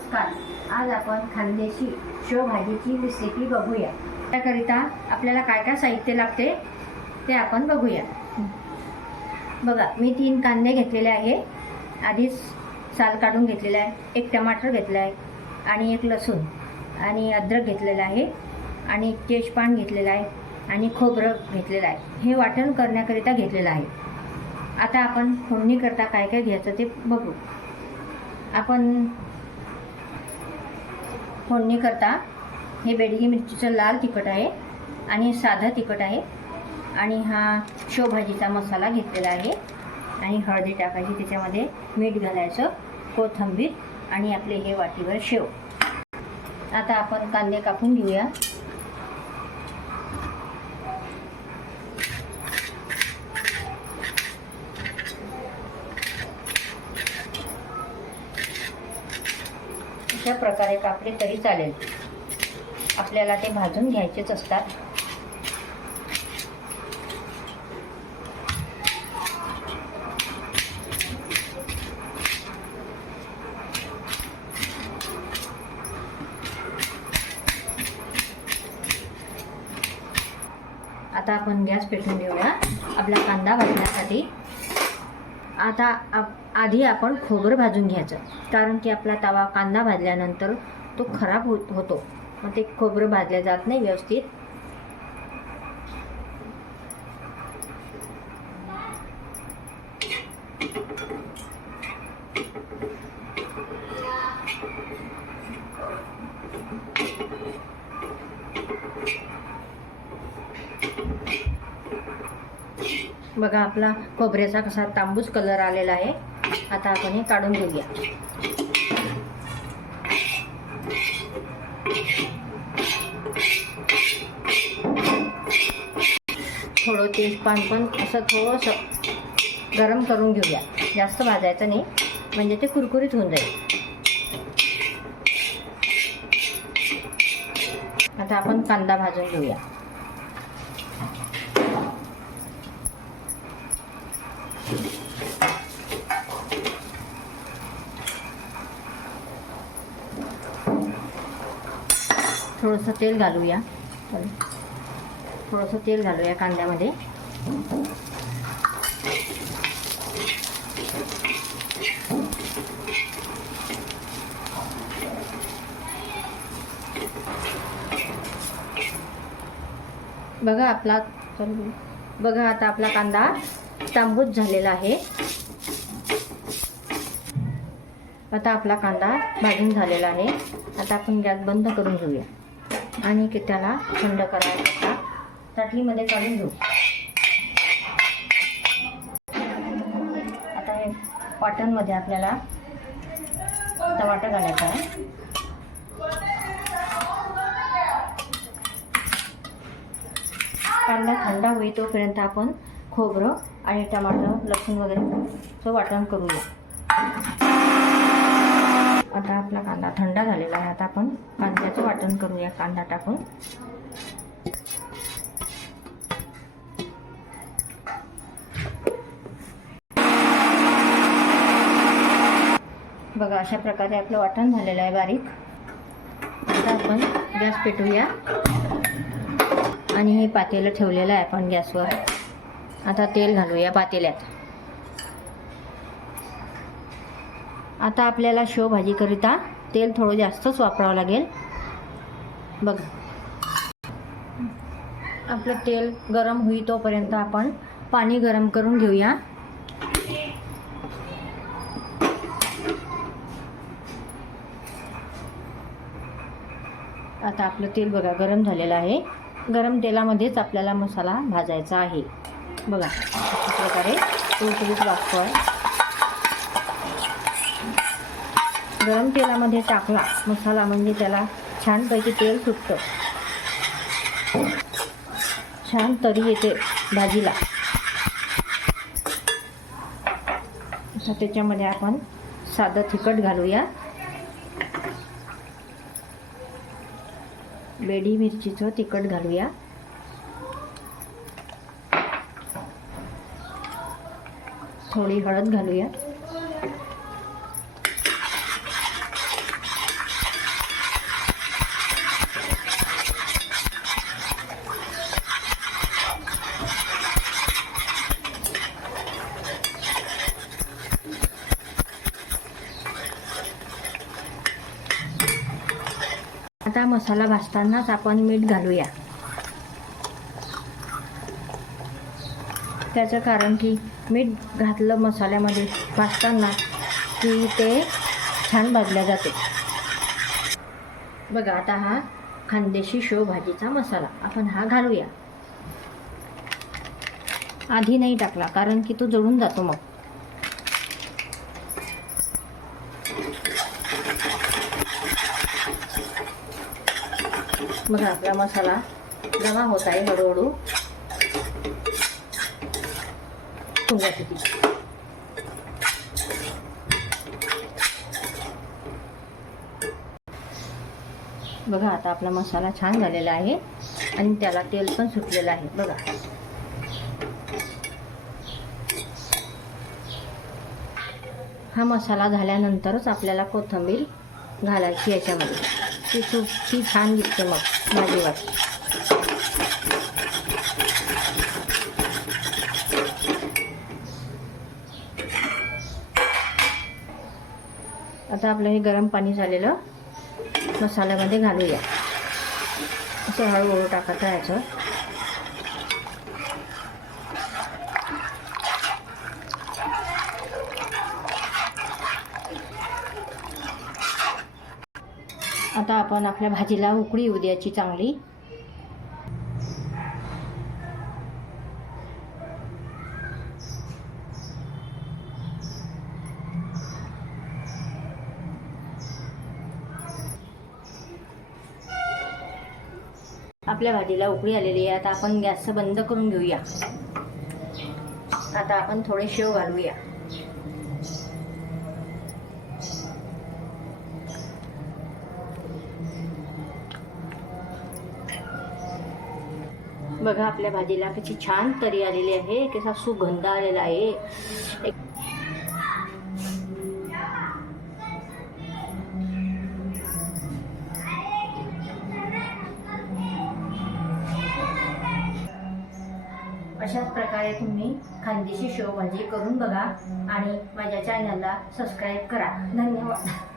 नमस्कार. आज आपण खानदेशी शेवभाजीची रेसिपी बघूया. त्याकरिता आपल्याला काय काय साहित्य लागते ते आपण बघूया. बघा मी तीन कांदे घेतलेले आहे. आधीच साल काढून घेतलेला आहे. एक टमाटर घेतला आहे आणि एक लसूण आणि अद्रक घेतलेलं आहे आणि एक तेजपान घेतलेलं आहे आणि खोबरं घेतलेलं आहे. हे वाटण करण्याकरिता घेतलेलं आहे. आता आपण फोडणीकरता काय काय घ्यायचं ते बघू. आपण फोडणी करता. हे बेडगी मिरचीचं लाल तिखट आहे आणि साधं तिखट आहे. आणि हा शेवभाजीचा मसाला घेतलेला आहे. आणि हळदी टाकायची त्याच्यामध्ये मीठ घालायचं कोथिंबीर आणि आपले हे वाटीवर शेव. आता आपण कांदे कापून घेऊया. अशा प्रकारे कापले तरी चालेल. आपल्याला ते भाजून घ्यायचेच असतात. आता आपण गॅस पेटवून घेऊया. आपला कांदा भाजण्यासाठी. आता आप आधी आपण खोबरं भाजून घ्यायचं. कारण की आपला तवा कांदा भाजल्यानंतर तो खराब होत होतो. मग ते खोबरं भाजलं जात नाही व्यवस्थित. बघा आपला खोबऱ्याचा कसा तांबूस कलर आलेला आहे. आता आपण हे काढून घेऊया. थोडं तेजपान पण असं थोडंसं गरम करून घेऊया. जास्त भाजायचं नाही म्हणजे ते कुरकुरीत होऊन जाईल. आता आपण कांदा भाजून घेऊया. थोडंसं तेल घालूया. थोडंसं तेल घालूया कांद्यामध्ये. बघा आपला बघा आता आपला कांदा तांबूस झालेला आहे. आता आपला कांदा भाजून झालेला आहे. आता आपण गॅस बंद करून घेऊया. आणि की त्याला थंड करायचा ताटलीमध्ये काढून घेऊ. आता हे वाटणमध्ये आपल्याला टमाटर घालायचा आहे. कांदा थंड होई तोपर्यंत आपण खोबरं आणि टमाटर लसूण वगैरे वाटण करूया. आता आपला कांदा थंड झालेला आहे. आता आपण कांद्याचं वाटण करूया. कांदा टाकून. बघा अशा प्रकारे आपलं वाटण झालेलं आहे बारीक. आता आपण गॅस पेटूया आणि हे पातेलं ठेवलेलं आहे आपण गॅसवर. आता तेल घालूया पातेल्यात. आता आपल्याला शेवभाजीकरिता तेल थोडं जास्तच वापरावं लागेल. बघ. आपलं तेल गरम होई तोपर्यंत आपण पाणी गरम करून घेऊया. आता आपलं तेल बघा गरम झालेलं आहे. गरम तेलामध्येच आपल्याला मसाला भाजायचा आहे. बघा अशा प्रकारे तुळतुळीत वाफ आहे गरम तेलामध्ये टाकला मसाला म्हणजे त्याला छानपैकी तेल सुटतं. छान तरी येते भाजीला. असं त्याच्यामध्ये आपण साधं तिखट घालूया. बेडी मिरचीचं तिखट घालूया. थोडी हळद घालूया. आता मसाला भाजतानाच आपण मीठ घालूया. त्याचं कारण की मीठ घातलं मसाल्यामध्ये भाजताना की ते छान भाजल्या जाते. बघा आता हा खानदेशी शेवभाजीचा मसाला. आपण हा घालूया. आधी नाही टाकला कारण की तो जळून जातो मग. बघा आपला मसाला जमा होत आहे हळूहळू. किती बघा आता आपला मसाला छान झालेला आहे आणि त्याला तेल पण सुटलेलं आहे. बघा. हा मसाला झाल्यानंतरच आपल्याला कोथिंबीर घालायची याच्यामध्ये. ती खूप ती छान दिसते मग भाजीवर. आता आपलं हे गरम पाणी झालेलं मसाल्यामध्ये घालूया. असं हळूहळू टाकत राहायचं आता आपण आपल्या भाजीला उकळी येऊ द्यायची चांगली. आपल्या भाजीला उकळी आलेली आहे. आता आपण गॅस बंद करून घेऊया. आता आपण थोडे शेव घालूया. बघा आपल्या भाजीला कशी छान तरी आलेली आहे. कसा सुगंध आलेला आहे. एक अशाच प्रकारे तुम्ही खानदेशी शेवभाजी करून बघा आणि माझ्या चॅनलला सबस्क्राईब करा. धन्यवाद.